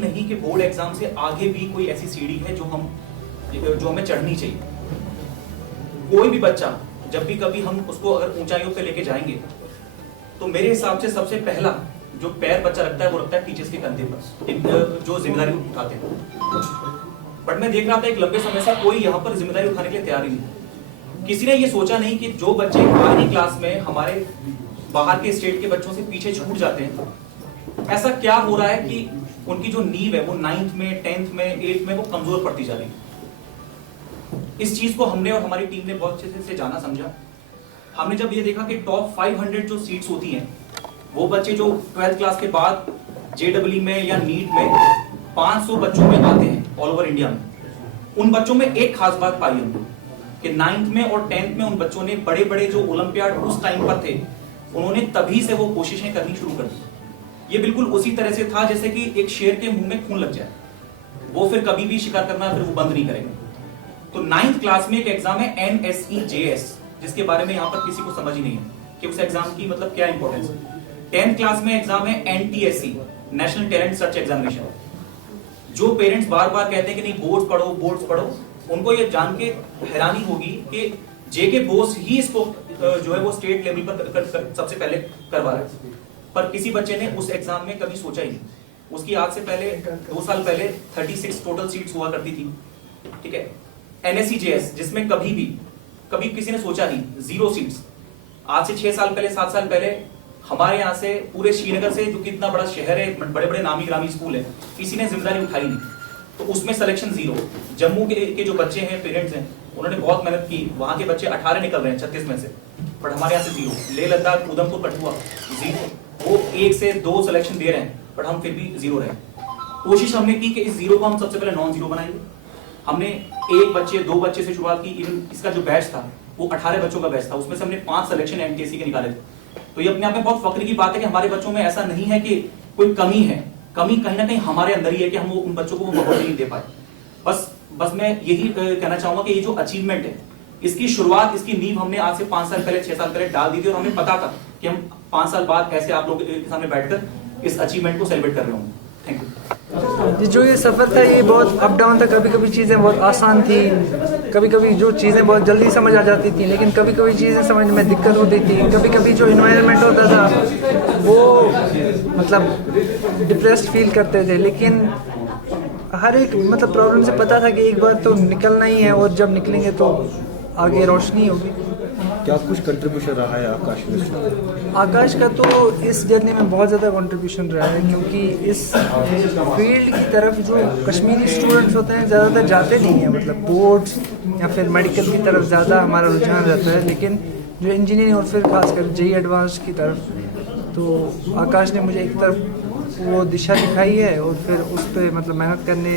नहीं कि board exam से आगे भी कोई ऐसी सीढ़ी है जो हमें चढ़नी चाहिए। कोई भी बच्चा जब भी कभी हम उसको अगर ऊंचाइयों पे लेके जाएंगे तो मेरे हिसाब से सबसे पहला जो पैर बच्चा रखता है वो रखता है टीचर्स के कंधे पर, जो जिम्मेदारी उठाते हैं। बट मैं देख रहा था एक लंबे समय से कोई यहाँ पर जिम्मेदारी उठाने के लिए तैयार ही नहीं। किसी ने ये सोचा नहीं कि जो बच्चे 12वीं क्लास में हमारे बाहर के स्टेट के बच्चों से पीछे छूट जाते हैं, ऐसा क्या हो रहा है कि उनकी जो नींव है वो 9th में, 10th में, 8th में वो कमजोर पड़ती जा रही है। इस चीज को हमने और हमारी टीम ने बहुत अच्छे से जाना समझा। हमने जब ये देखा कि टॉप 500 जो सीट्स होती हैं वो बच्चे जो 12th क्लास के बाद JEE में या नीट में 500 बच्चों में आते हैं ऑल ओवर इंडिया में, उन बच्चों में एक खास बात पाई हमने कि 9th में और 10th में उन बच्चों ने बड़े बड़े जो ओलंपियाड उस टाइम पर थे उन्होंने तभी से वो कोशिशें करनी शुरू कर दी। ये बिल्कुल उसी तरह से था जैसे कि एक शेर के मुंह में खून लग जाए, वो फिर कभी भी शिकार करना फिर वो बंद नहीं करेगा। तो 9th क्लास में एक एग्जाम है NSEJS, जिसके बारे में यहाँ पर किसी को समझ ही नहीं है कि उस एग्जाम की मतलब क्या इंपॉर्टेंस है। 10th क्लास में एग्जाम है NTSE, national talent search examination. जो पेरेंट्स बार बार कहते हैं कि नहीं बोर्ड्स पढ़ो, उनको ये जान के हैरानी होगी कि जेके बोस ही इसको जो है वो स्टेट लेवल पर सबसे पहले करवा रहा है, पर किसी बच्चे ने उस एग्जाम में कभी सोचा ही नहीं। उसकी आज से पहले 2 साल पहले 36 टोटल सीट्स हुआ करती थी, ठीक है। NSEJS जिसमें कभी किसी ने सोचा नहीं, 0 सीट्स। आज से 6 साल पहले, 7 साल पहले हमारे यहाँ से पूरे श्रीनगर से, जो कि इतना बड़ा शहर है, बड़े बड़े नामी ग्रामी स्कूल है, किसी ने जिम्मेदारी उठाई नहीं, तो उसमें सिलेक्शन 0। जम्मू के जो बच्चे हैं, पेरेंट्स हैं, उन्होंने बहुत मेहनत की, वहां के बच्चे 18 निकल रहे हैं 36 में से, बट हमारे यहाँ से 0। लेह लद्दाख, उधमपुर, कठुआ 0। वो 1 से 2 सिलेक्शन दे रहे हैं, बट हम फिर भी 0 रहे। कोशिश हमने की कि इस 0 को हम सबसे पहले नॉन 0 बनाएंगे। हमने 1 बच्चे 2 बच्चे से शुरुआत की। इवन इसका जो बैच था वो 18 बच्चों का बैच था, उसमें से हमने 5 सिलेक्शन NTSE के निकाले थे। तो ये अपने आप में बहुत फख्र की बात है कि हमारे बच्चों में ऐसा नहीं है कि कोई कमी है, कमी कहीं ना कहीं हमारे अंदर ही है कि हम उन बच्चों को वो बढ़ोतरी नहीं दे पाए। बस मैं यही कहना चाहूंगा कि ये जो अचीवमेंट है, इसकी शुरुआत, इसकी नींव हमने आज से 5 साल पहले, 6 साल पहले डाल दी थी, और हमें पता था कि हम 5 साल बाद ऐसे आप लोगों के सामने बैठकर इस अचीवमेंट को सेलिब्रेट कर रहे होंगे। Thank you. जो ये सफ़र था ये बहुत अप डाउन था। कभी कभी चीज़ें बहुत आसान थी, कभी कभी जो चीज़ें बहुत जल्दी समझ आ जाती थी, लेकिन कभी कभी चीज़ें समझ में दिक्कत होती थी। कभी कभी जो इन्वायरमेंट होता था वो मतलब डिप्रेस्ड फील करते थे, लेकिन हर एक मतलब प्रॉब्लम से पता था कि एक बार तो निकलना ही है, और जब निकलेंगे तो आगे रोशनी होगी। क्या कुछ कंट्रीब्यूशन रहा है आकाश में? आकाश का तो इस जर्नी में बहुत ज़्यादा कंट्रीब्यूशन रहा है, क्योंकि इस फील्ड की तरफ जो कश्मीरी स्टूडेंट्स होते हैं ज़्यादातर जाते नहीं हैं, मतलब बोर्ड्स या फिर मेडिकल की तरफ ज़्यादा हमारा रुझान रहता है। लेकिन जो इंजीनियरिंग और फिर खासकर JEE एडवांस की तरफ, तो आकाश ने मुझे एक तरफ वो दिशा दिखाई है, और फिर उस पर मतलब मेहनत करने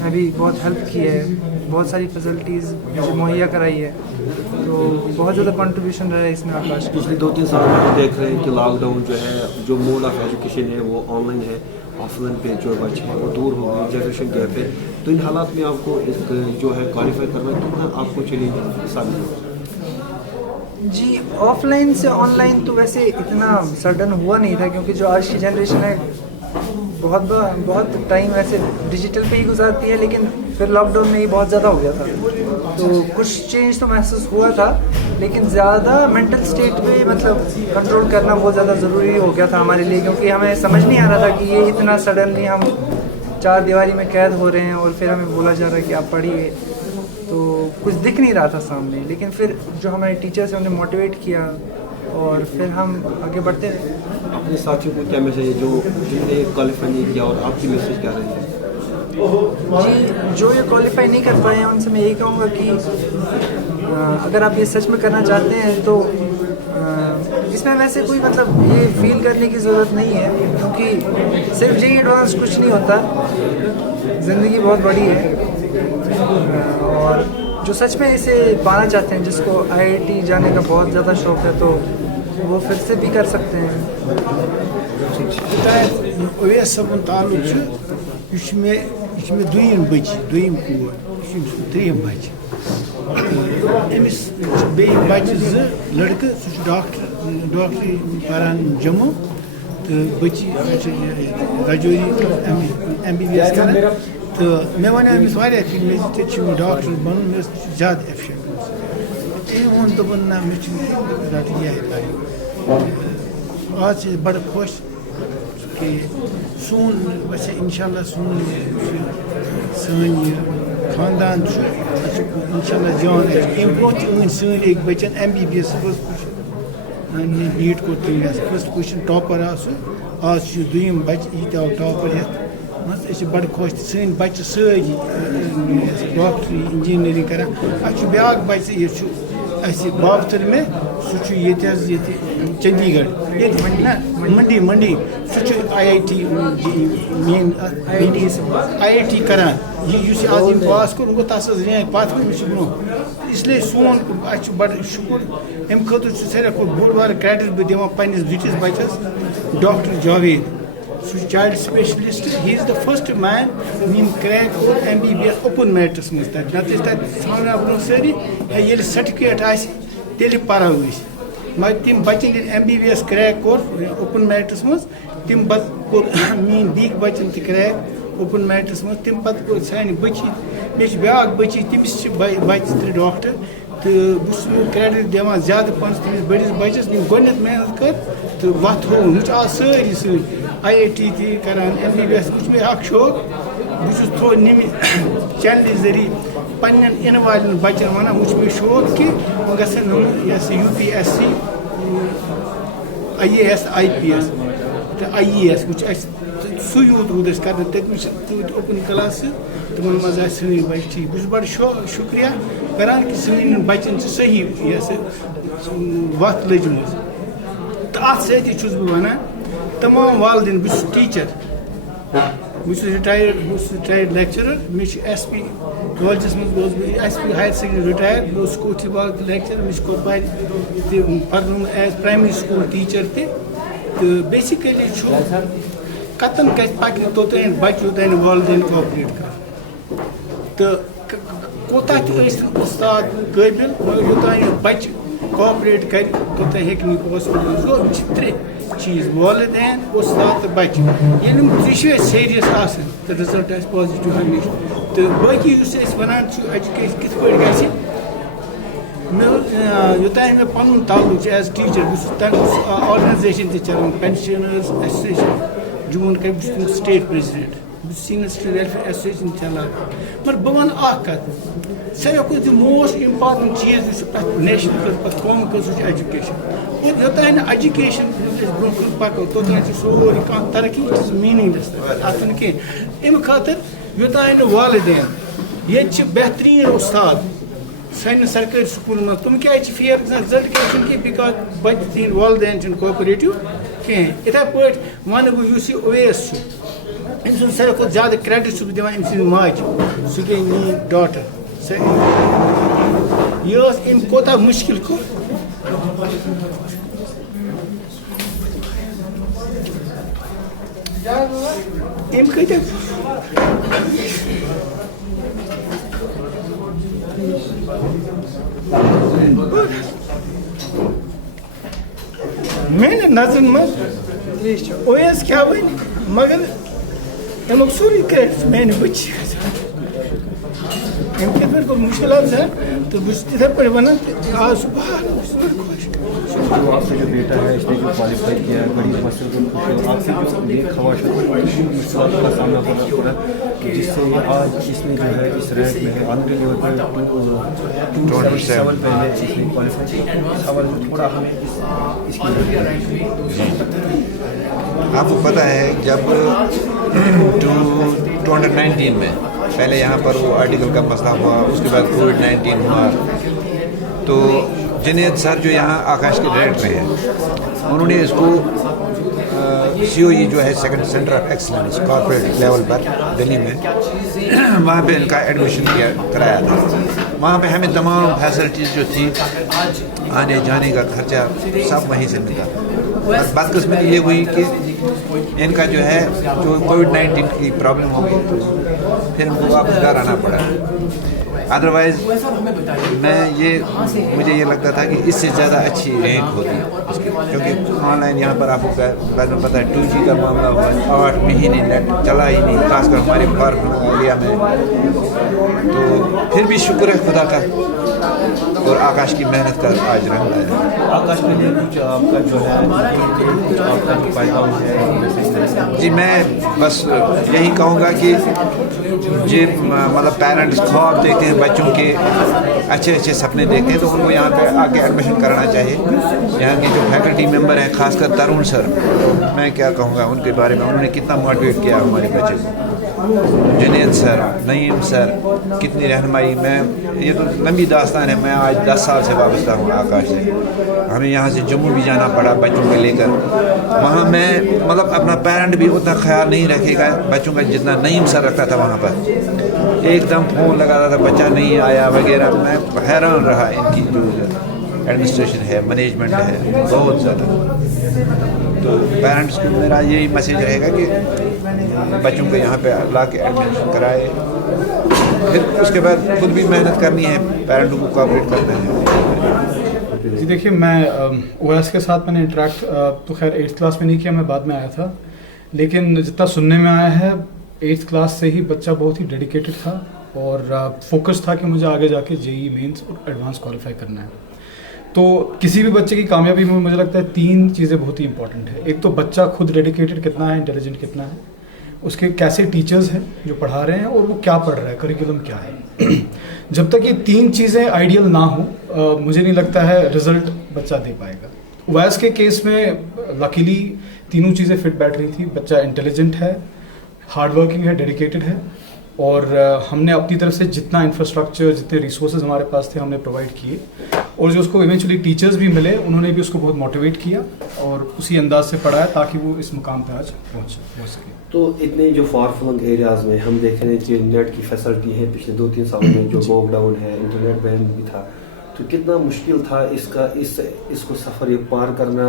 में भी बहुत हेल्प की है, बहुत सारी फैसिलिटीज़ मुझे मुहैया कराई है, तो बहुत ज़्यादा कंट्रीब्यूशन रहा है इसमें आकाश। पिछले 2-3 साल में हम देख रहे हैं कि लॉकडाउन जो है, जो मोड ऑफ एजुकेशन है वो ऑनलाइन है, ऑफलाइन पे जो बच्चे हैं वो दूर हो गए, जनरेशन गैप है। तो इन हालात में आपको एक जो है क्वालिफाई करना कितना आपको चैलेंज साबित हुआ? जी, ऑफलाइन से ऑनलाइन तो वैसे इतना सडन हुआ नहीं था, क्योंकि जो आज की जनरेशन है बहुत टाइम वैसे डिजिटल पे ही गुजारती है, लेकिन फिर लॉकडाउन में ही बहुत ज़्यादा हो गया था, तो कुछ चेंज तो महसूस हुआ था, लेकिन ज़्यादा मेंटल स्टेट पे मतलब कंट्रोल करना बहुत ज़्यादा ज़रूरी हो गया था हमारे लिए, क्योंकि हमें समझ नहीं आ रहा था कि ये इतना सडनली हम 4 दीवारी में कैद हो रहे हैं, और फिर हमें बोला जा रहा है कि आप पढ़िए, तो कुछ दिख नहीं रहा था सामने। लेकिन फिर जो हमारे टीचर्स हैं उन्होंने मोटिवेट किया, और फिर हम आगे बढ़ते रहे। अपने साथियों को क्या मैसेज है जो जिन्होंने क्वालिफाई नहीं किया, और आपकी मैसेज क्या रही है? जी, जो ये क्वालिफाई नहीं कर पाए हैं उनसे मैं यही कहूँगा कि अगर आप ये सच में करना चाहते हैं तो इसमें वैसे कोई मतलब ये फील करने की ज़रूरत नहीं है, क्योंकि सिर्फ JEE एडवांस कुछ नहीं होता, ज़िंदगी बहुत बड़ी है। और जो सच में इसे पाना चाहते हैं, जिसको IIT जाने का बहुत ज़्यादा शौक़ है, तो वो फिर से भी कर सकते हैं। ओवैस सबन ताल्लुक छ मे दुयम बच्ची दुयम कोर त्रेयम बच्चे अमिस बे बच्चे 2 लड़के सह डॉक्टरी परान जम्मू तो बच्ची राजौरी MBBS करन तो मे वन अमिस वारिया कि मे डॉक्टर बन मे ज्यादा एफिशिएंट वन दोपन ना मे रट ये आज बड़ खुश कि सून वैसे इंशाल्लाह सून खानदान इंशाल्लाह जान अम ब्रोह सन एक बचन MBBS फर्स्ट पोजिशन बीट को फर्स्ट पोजिशन टॉपर आज दुम बच्चे यह आव टॉपर ये बड़ खुश सन बच्चे सारी डॉक्टरी इंजीनियरिंग कर ब्या बच्चे ये बाबतर में सह चंडीगढ़ मंडी सह IIT मेन IIT करान यह आज पास कर गो तस रैंक पत ब्रो इसलिए सोन बड़ शुक्र अम खुद सारे बोड़ बार क्रेडिट बह दिवान पन्निस दुटिस बच्चस डॉक्टर जावेद सह child specialist he is the first man यम क्रैक MBBS ओपन मेरिटस मज नत सान ब्रो सारी ये सर्टिफिकेट तेल पढ़ो मगर तम बच्चन MBBS क्रैक कोर ओपन मेरिटस मज तम पत मीन बीक बच्चन क्रैक ओपन मेरिटस मज तम पत सान बची मे ब्या बची तमिस बच्चे 3 डॉक्टर तो बस क्रेडिट दिवान ज्यादा पन तमिस बड़िस बच्चस गोत मेहनत कर तो वत हो आज सारी सन IIT करान MBBS मे शौक बस थो नम चैनल जरिए पन्न इन वाल बच्चन वन मे शौक कि गसन UPSC IAS IPS तो IES सू यूत रूद कर तूत ओपन क्लास तम मज सन बच्चे ठीक बस बड़ शुक्रिया करान कि सन बच्चन सही वत लजम तो अत सत वन तमाम वालदेन बस टीचर बस रिटायर्ड लेक्चरर मे SP कॉलेज मज SP हायर सेकेंडरी रिटायर बस कोठी बाग लेक्चरर मे Kopar as primary school teacher तो बेसिकली कतन गि पक तोतान बच्चे योतान वालदेन कोऑपरेट कर तो कोता उस्ताद काबिल मगर योतान बच्चे कोऑपरेट कर तोतान हेक पॉसिबल सो 3 चीज वालदेन उस्ताद तो बच्चे ये सीरियस तो रिजल्ट पॉजिटिव हमेशा तो बाकी वन एजुकेशन कित पे योतान मे पन ताल्लुक एज टीचर ऑर्गेनाइजेशन चलान pensioners association Jammu and Kashmir state president senior citizen welfare association चलान मगर बह वन कत सारे मोस्ट इम्पार्टेंट चीज नेशन कौम एजुकेशन और योतान एजुकेशन ब्रो पको तोतान सोरी कह तरक्की मीनिंगलेस अतन कह अम खातर योतान वालदेन ये बेहतरीन उस्ताद सान सरकारी स्कूल में तुम क्या फेयर रिजल्ट क्या बिकॉज बच्चे तीन वालदेन कोऑपरेटिव कहें इथे पे वन बह उवैस अम सारे ज्यादा क्रेडिट दिवान अम माज सह गई मीन डॉटर यह कोता मुश्किल को अम कत मेन नजर मज ओएस क्या वन मगर अमुक सोरी क्रेडिट मेन बच्चे अम कित पे गो मुश्किल तो बस तिथे पे वन आज आपका जो बेटा है इसने जो क्वालिफाई किया है बड़ी मसले को खुश और आपसे जो नेक ख्वाहिश मुश्किल का सामना करना पड़ा जिससे आज इसने जो है इस रैंक में है ऑनरी लेवल पर 277 पहले इसने क्वालिफाई किया इस हवाले से थोड़ा हमें इसकी आपको पता है जब 2019 में पहले यहाँ पर वो आर्टिकल का मसला हुआ उसके बाद कोविड-19 हुआ तो जुनैद सर जो यहाँ आकाश के डायरेक्टर हैं उन्होंने इसको COE जो है second centre of excellence corporate level पर दिल्ली में वहाँ पे इनका एडमिशन कराया था। वहाँ पे हमें तमाम फैसिलिटीज़ जो थी आने जाने का खर्चा सब वहीं से मिला। बस बदकिस्मती ये हुई कि इनका जो है जो कोविड-19 की प्रॉब्लम हो गई फिर इनको वापस घर आना पड़ा। अदरवाइज मुझे ये लगता था कि इससे ज़्यादा अच्छी रैंक होती उसकी, क्योंकि ऑनलाइन यहाँ पर आपको पता है 2G का मामला हुआ, 8 महीने नेट चला ही नहीं, खासकर हमारे पार्क एरिया में। तो फिर भी शुक्र है खुदा का और आकाश की मेहनत का आज रंग लाया। आकाश के लिए कुछ आपका जो है आपका जो पैगाम है? जी मैं बस यही कहूँगा कि जी मतलब पेरेंट्स ख्वाब देखते हैं बच्चों के, अच्छे अच्छे सपने देखते हैं, तो उनको यहाँ पे आके एडमिशन कराना चाहिए। यहाँ के जो फैकल्टी मेंबर हैं, खासकर तरुण सर, मैं क्या कहूँगा उनके बारे में, उन्होंने कितना मोटिवेट किया हमारे बच्चे को। जुनेद सर, नईम सर, कितनी रहनुमाई। मैं ये तो लंबी दास्तान है, मैं आज 10 साल से वाबस्ता हूँ आकाश से। हमें यहाँ से जम्मू भी जाना पड़ा बच्चों को लेकर, वहाँ मैं मतलब अपना पेरेंट भी उतना ख्याल नहीं रखेगा बच्चों का जितना नईम सर रखता था वहाँ पर। एकदम फ़ोन लगाता था, बच्चा नहीं आया वगैरह। मैं हैरान रहा इनकी जो एडमिनिस्ट्रेशन है, मैनेजमेंट है, बहुत ज़्यादा। तो पेरेंट्स को मेरा यही मैसेज रहेगा कि बच्चों को यहाँ पे ला के एडमिशन कराए, फिर उसके बाद खुद भी मेहनत करनी है, पेरेंटों को कोऑपरेट करना है। जी देखिए, मैं ओएस के साथ मैंने इंटरेक्ट तो खैर 8th क्लास में नहीं किया, मैं बाद में आया था, लेकिन जितना सुनने में आया है 8th क्लास से ही बच्चा बहुत ही डेडिकेटेड था और फोकस था कि मुझे आगे जाके जेईई मेंस और एडवांस क्वालिफाई करना है। तो किसी भी बच्चे की कामयाबी में मुझे लगता है 3 चीज़ें बहुत ही इंपॉर्टेंट है। एक तो बच्चा खुद डेडिकेटेड कितना है, इंटेलिजेंट कितना है, उसके कैसे टीचर्स हैं जो पढ़ा रहे हैं, और वो क्या पढ़ रहा है, करिकुलम क्या है। जब तक ये 3 चीज़ें आइडियल ना हो मुझे नहीं लगता है रिजल्ट बच्चा दे पाएगा। ओएस के केस में लकीली तीनों चीज़ें फिट बैठ रही थी। बच्चा इंटेलिजेंट है, हार्डवर्किंग है, डेडिकेटेड है, और हमने अपनी तरफ से जितना इंफ्रास्ट्रक्चर, जितने रिसोर्सेज हमारे पास थे हमने प्रोवाइड किए, और जो उसको इवेंचुअली टीचर्स भी मिले उन्होंने भी उसको बहुत मोटिवेट किया और उसी अंदाज से पढ़ाया ताकि वो इस मुकाम पर आज पहुँच सके। तो इतने जो फार फ्लंग एरियाज़ में हम देख रहे हैं कि नेट की फैसिलिटी है, पिछले 2-3 सालों में जो लॉकडाउन है, इंटरनेट बैन भी था, तो कितना मुश्किल था इसको सफ़र ये पार करना,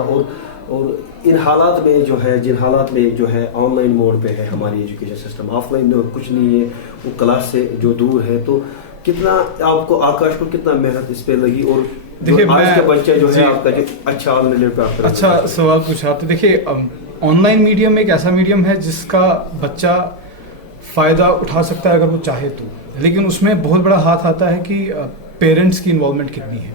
और इन हालात में जो है, जिन हालात में जो है ऑनलाइन मोड पे है हमारी एजुकेशन सिस्टम, ऑफलाइन में कुछ नहीं है, वो क्लास से जो दूर है, तो कितना आपको आकाश को कितना मेहनत इस पे लगी, और देखिए आज का बच्चा जो है आपका जो अच्छा ऑनलाइन पे आप अच्छा सवाल पूछा आपने। देखिए ऑनलाइन मीडियम एक ऐसा मीडियम है जिसका बच्चा फ़ायदा उठा सकता है अगर वो चाहे तो, लेकिन उसमें बहुत बड़ा हाथ आता है कि पेरेंट्स की इन्वॉल्वमेंट कितनी है।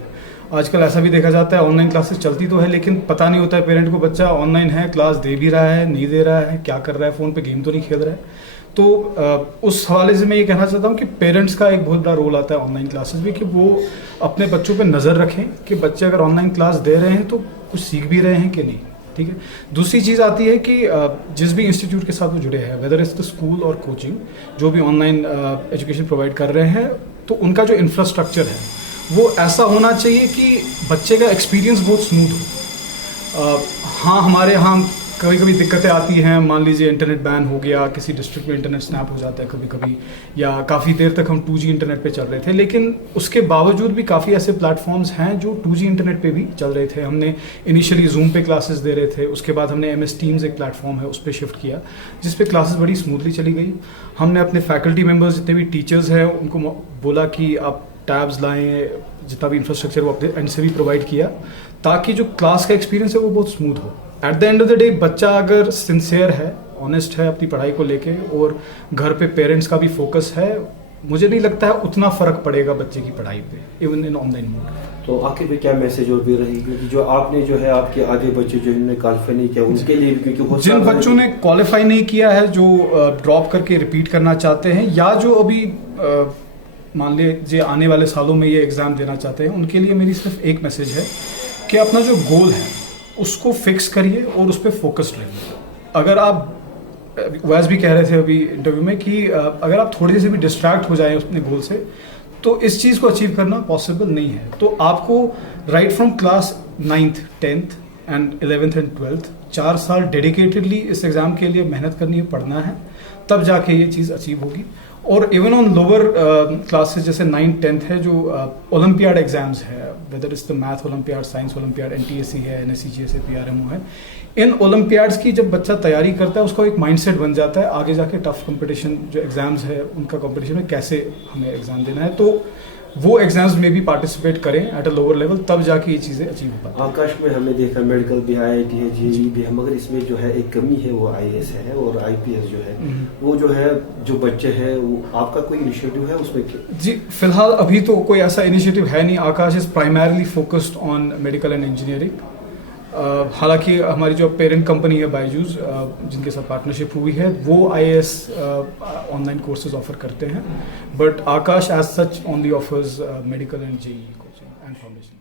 आजकल ऐसा भी देखा जाता है ऑनलाइन क्लासेस चलती तो है लेकिन पता नहीं होता है पेरेंट को बच्चा ऑनलाइन है, क्लास दे भी रहा है, नहीं दे रहा है, क्या कर रहा है, फ़ोन पे गेम तो नहीं खेल रहा है। तो उस हवाले से मैं ये कहना चाहता हूँ कि पेरेंट्स का एक बहुत बड़ा रोल आता है ऑनलाइन क्लासेस में, कि वो अपने बच्चों पे नज़र रखें कि बच्चे अगर ऑनलाइन क्लास दे रहे हैं तो कुछ सीख भी रहे हैं कि नहीं। ठीक है। दूसरी चीज़ आती है कि जिस भी इंस्टीट्यूट के साथ वो जुड़े हैं, वेदर इज द स्कूल और कोचिंग, जो भी ऑनलाइन एजुकेशन प्रोवाइड कर रहे हैं, तो उनका जो इंफ्रास्ट्रक्चर है वो ऐसा होना चाहिए कि बच्चे का एक्सपीरियंस बहुत स्मूथ हो। हाँ, हमारे यहाँ कभी कभी दिक्कतें आती हैं, मान लीजिए इंटरनेट बैन हो गया, किसी डिस्ट्रिक्ट में इंटरनेट स्नैप हो जाता है कभी कभी, या काफ़ी देर तक हम 2G इंटरनेट पे चल रहे थे, लेकिन उसके बावजूद भी काफ़ी ऐसे प्लेटफॉर्म्स हैं जो 2G इंटरनेट पे भी चल रहे थे। हमने इनिशियली जूम पे क्लासेस दे रहे थे, उसके बाद हमने MS Teams एक प्लेटफॉर्म है उस पर शिफ्ट किया, जिस पे क्लासेस बड़ी स्मूथली चली गई। हमने अपने फैकल्टी मेम्बर्स जितने भी टीचर्स हैं उनको बोला कि आप टैब्स लाएँ, जितना भी इंफ्रास्ट्रक्चर वो अपने एंड से भी प्रोवाइड किया, ताकि जो क्लास का एक्सपीरियंस है वो बहुत स्मूथ हो। At the end of the day बच्चा अगर सिंसियर है, ऑनेस्ट है अपनी पढ़ाई को लेके, और घर पे पेरेंट्स का भी फोकस है, मुझे नहीं लगता है उतना फ़र्क पड़ेगा बच्चे की पढ़ाई पे, इवन इन ऑनलाइन मोड। तो आखिर में क्या मैसेज और भी रहेगी, क्योंकि जो आपने जो है आपके आगे बच्चे जो इन्होंने क्वालिफाई नहीं किया उनके लिए भी, क्योंकि जिन बच्चों ने क्वालिफाई नहीं किया है, जो ड्रॉप करके रिपीट करना चाहते हैं, या जो अभी मान लीजिए आने वाले सालों में ये एग्ज़ाम देना चाहते हैं, उनके लिए मेरी सिर्फ एक मैसेज है कि अपना जो गोल है उसको फिक्स करिए और उस पर फोकस्ड रहिए। अगर आप वैस भी कह रहे थे अभी इंटरव्यू में कि अगर आप थोड़ी सी भी डिस्ट्रैक्ट हो जाएं अपने गोल से, तो इस चीज़ को अचीव करना पॉसिबल नहीं है। तो आपको right from class 9th 10th and 11th and 12th 4 साल डेडिकेटेडली इस एग्ज़ाम के लिए मेहनत करनी है, पढ़ना है, तब जाके ये चीज़ अचीव होगी। और इवन ऑन लोअर क्लासेस जैसे 9th 10th है जो ओलंपियाड एग्जाम्स है, whether is the math olympiad, science olympiad, NTSC है, NSC GSA PRMO है, इन ओलंपियाड्स की जब बच्चा तैयारी करता है उसका एक माइंडसेट बन जाता है आगे जाके टफ कंपटीशन जो एग्जाम्स है उनका कंपटीशन में कैसे हमें एग्जाम देना है, तो वो एग्जाम्स में भी पार्टिसिपेट करें एट अ लोअर लेवल, तब जाके ये चीज़ें अचीव हो पाती हैं। आकाश में हमने देखा मेडिकल भी, IIT है, JEE भी है, मगर इसमें जो है एक कमी है वो IAS है और IPS जो है वो जो है जो बच्चे हैं वो आपका कोई इनिशिएटिव है उसमें? जी फिलहाल अभी तो कोई ऐसा इनिशिएटिव है नहीं। Aakash is primarily focused on medical and engineering. हालांकि हमारी जो पेरेंट कंपनी है बायजूस जिनके साथ पार्टनरशिप हुई है वो IAS ऑनलाइन कोर्सेज ऑफर करते हैं, but Aakash as such only offers medical and JEE coaching and foundation.